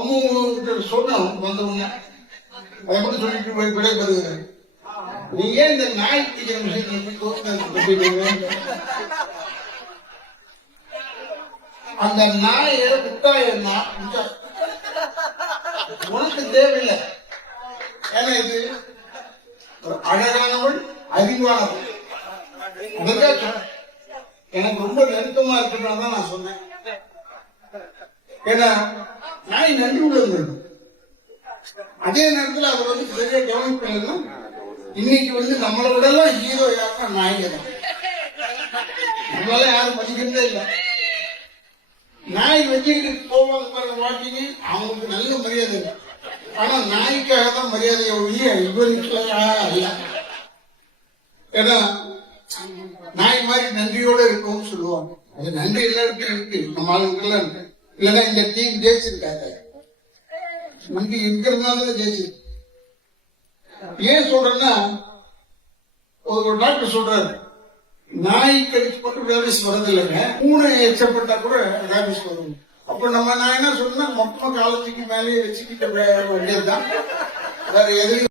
அம்மா சொன்னோம் வந்தவங்க எப்படி சொல்லிட்டு போய் விடைபெறுகிறேன். நீங்க இந்த ஞாயிற்றுக்கிழமை அந்த நாயை முட்டாயன்னா உனக்கு தேவையில்லை. ஏன்னா இது ஒரு அழகானவள், அறிவானவள். எனக்கு ரொம்ப நெருக்கமா இருக்கிறதா நான் சொன்னேன். ஏன்னா நாய் நன்றி உள்ளது. அதே நேரத்தில் அவர் வந்து சரியா கவனிப்பேன். இன்னைக்கு நம்மளை விடலாம் ஹீரோ யாருன்னா நாய்ங்க தான். நம்மளால யாரும் மதிக்கிறதே இல்லை. நாய் வச்சுக்கிட்டு போவாங்க பாருங்க வாக்கிங்க, அவங்களுக்கு நல்ல மரியாதை இல்லை. ஆனா நாய்க்காக தான் மரியாதையை ஒழிய இவருக்கு அல்ல. ஏன்னா நாய் மாதிரி நன்றியோட இருக்கும்னு சொல்லுவாங்க. அது நன்றி எல்லாருக்கும் இருக்கு, நம்ம ஆளுங்கெல்லாம் இருக்கு. இல்லைன்னா இந்த டீம் ஜெயிச்சிருக்காங்க. நன்றி இருக்கிறதுனால ஜெயிச்சிருக்கு. ஏன் சொல்றேன்னா, ஒரு டாக்டர் சொல்றாரு, நாய் கடிச்சு மட்டும் ரேபிஸ் வரதில்லைங்க, பூனை எச்சப்பட்டா கூட ரேபிஸ் வரும். அப்ப நம்ம நான் என்ன சொல்றேன்னா, மொத்தமா காலத்துக்கு மேலேயே வச்சுக்கிட்ட வேண்டியதுதான். வேற எதிரி